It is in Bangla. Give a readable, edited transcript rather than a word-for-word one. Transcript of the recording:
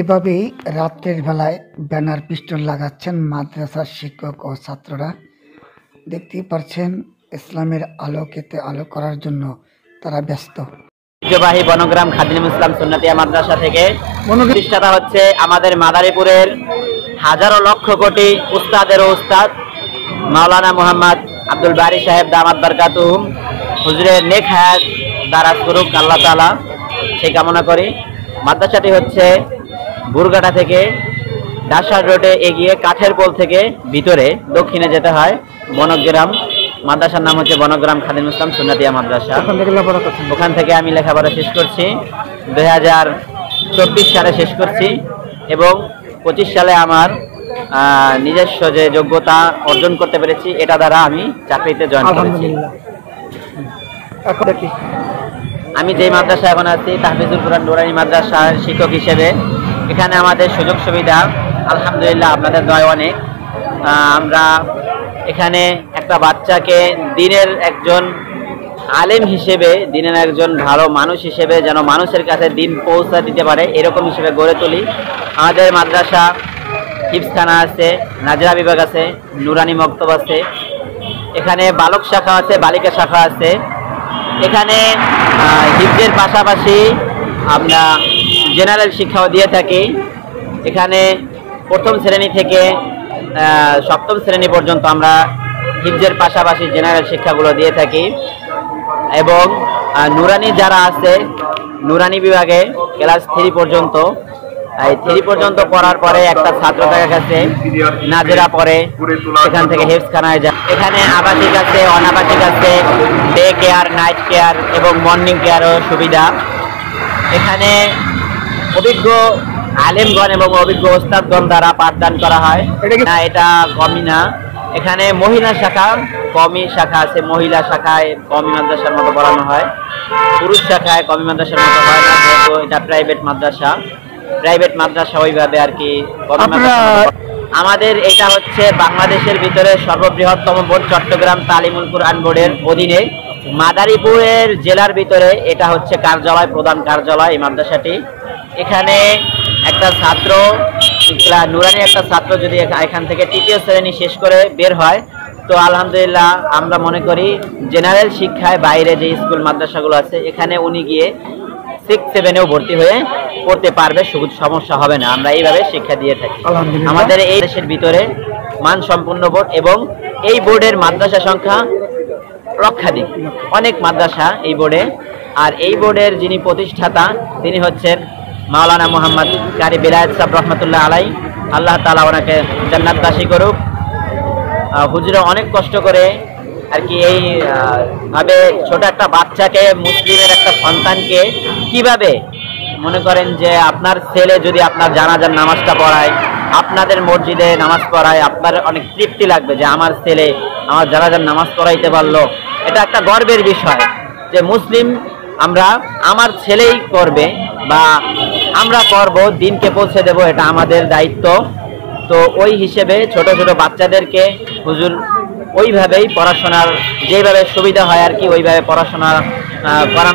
এভাবেই রাত্রের বেলায় ব্যানার পিস্টন লাগাচ্ছেন মাদ্রাসার শিক্ষক ও ছাত্ররা। দেখতেই পাচ্ছেন ইসলামের আলোকেতে আলো করার জন্য তারা ব্যস্ত। ঐতিহ্যবাহী বনগ্রাম খাদিমুল ইসলাম সুন্নাতিয়া মাদ্রাসা থেকে প্রতিষ্ঠাতা হচ্ছে আমাদের মাদারীপুরের হাজারো লক্ষ কোটি উস্তাদের উস্তাদ মাওলানা মুহাম্মদ আব্দুল বারী সাহেব দামাত বারকাতুহুম। হুজুরের নেক হায়াত দারাজ করুক আল্লাহ তাআলা, সেই কামনা করি। মাদ্রাসাটি হচ্ছে বুরগাটা থেকে ডাসার রোডে এগিয়ে কাঠের পোল থেকে ভিতরে দক্ষিণে যেতে হয় বনগ্রাম। মাদ্রাসার নাম হচ্ছে বনগ্রাম খাদিমুল ইসলাম সুন্নাতিয়া মাদ্রাসা। ওখান থেকে আমি লেখাপড়া শেষ করছি 2024 সালে শেষ করছি এবং 25 সালে আমার নিজস্ব যে যোগ্যতা অর্জন করতে পেরেছি, এটা দ্বারা আমি চাকরিতে জয়েন করেছি। আমি যে মাদ্রাসা এখন আছি তাহফিজুল কুরআন নুরানি মাদ্রাসার শিক্ষক হিসেবে। এখানে আমাদের সুযোগ সুবিধা আলহামদুলিল্লাহ আপনাদের দয়ায় অনেক। আমরা এখানে একটা বাচ্চাকে দিনের একজন আলেম হিসেবে, দিনের একজন ভালো মানুষ হিসেবে, যেন মানুষের কাছে দিন পৌঁছা দিতে পারে এরকম হিসেবে গড়ে তুলি। আমাদের মাদ্রাসা হিফজখানা আছে, নাজরা বিভাগ আছে, নুরানি মক্তব আছে, এখানে বালক শাখা আছে, বালিকা শাখা আছে। এখানে হিফজের পাশাপাশি আমরা জেনারেল শিক্ষাও দিয়ে থাকি। এখানে প্রথম শ্রেণী থেকে সপ্তম শ্রেণী পর্যন্ত আমরা হিফজের পাশাপাশি জেনারেল শিক্ষাগুলো দিয়ে থাকি। এবং নুরানি যারা আছে, নুরানি বিভাগে ক্লাস 3 পর্যন্ত, এই 3 পর্যন্ত পড়ার পরে একটা ছাত্র দেখা গেছে নাজেরা পড়ে, সেখান থেকে হিফজখানায় যায়। এখানে আবাসিক আছে, অনাবাসিক আছে, ডে কেয়ার, নাইট কেয়ার এবং মর্নিং কেয়ারও সুবিধা। এখানে অভিজ্ঞ আলেমগণ এবং অভিজ্ঞ ওস্তাদগণ দ্বারা পাঠদান করা হয় না, এটা কমই না। এখানে মহিলা শাখা, কমি শাখা আছে, মহিলা শাখায় কমি মাদ্রাসার মতো পড়ানো হয়, পুরুষ শাখায় কমি মাদ্রাসার মতো হয় না, যেহেতু এটা প্রাইভেট মাদ্রাসা। প্রাইভেট মাদ্রাসা ওইভাবে আর কি। আমাদের এটা হচ্ছে বাংলাদেশের ভিতরে সর্ববৃহত্তম বোর্ড, চট্টগ্রাম তালিমুল কুরআন বোর্ডের অধীনে মাদারীপুরের জেলার ভিতরে এটা হচ্ছে কার্যালয়, প্রধান কার্যালয় এই মাদ্রাসাটি। এখানে একটা ছাত্র, নুরানি একটা ছাত্র যদি এখান থেকে 3য় শ্রেণী শেষ করে বের হয়, তো আলহামদুলিল্লাহ আমরা মনে করি জেনারেল শিক্ষায় বাইরে যে স্কুল মাদ্রাসাগুলো আছে এখানে উনি গিয়ে 6-7-এও ভর্তি হয়ে পড়তে পারবে, সমস্যা হবে না। আমরা এইভাবে শিক্ষা দিয়ে থাকি। আমাদের এই দেশের ভিতরে মানসম্পন্ন বোর্ড এবং এই বোর্ডের মাদ্রাসা সংখ্যা লক্ষাধিক, অনেক মাদ্রাসা এই বোর্ডে। আর এই বোর্ডের যিনি প্রতিষ্ঠাতা তিনি হচ্ছেন মাওলানা মুহাম্মদ কারি বিলায়েত সাহেব রহমতুল্লাহ আলাই, আল্লাহ তাআলা ওনাকে জান্নাতবাসী করুক। হুজুরে অনেক কষ্ট করে আর কি এই ভাবে ছোট একটা বাচ্চাকে, মুসলিমের একটা সন্তানকে কিভাবে মনে করেন যে আপনার ছেলে যদি আপনার জানাজার নামাজটা পড়ায়, আপনাদের মসজিদে নামাজ পড়ায়, আপনার অনেক তৃপ্তি লাগবে যে আমার ছেলে আমার জানাজার নামাজ পড়াইতে পারলো। এটা একটা গর্বের বিষয় যে মুসলিম আমরা, আমার ছেলেই করবে বা আমরা করব, দিনকে পৌঁছে দেব, এটা আমাদের দায়িত্ব। তো ওই হিসেবে ছোট ছোট বাচ্চাদেরকে হুজুর ওইভাবেই পড়াশোনার যেভাবে সুবিধা হয় আর কি, ওইভাবে পড়াশোনা করানো।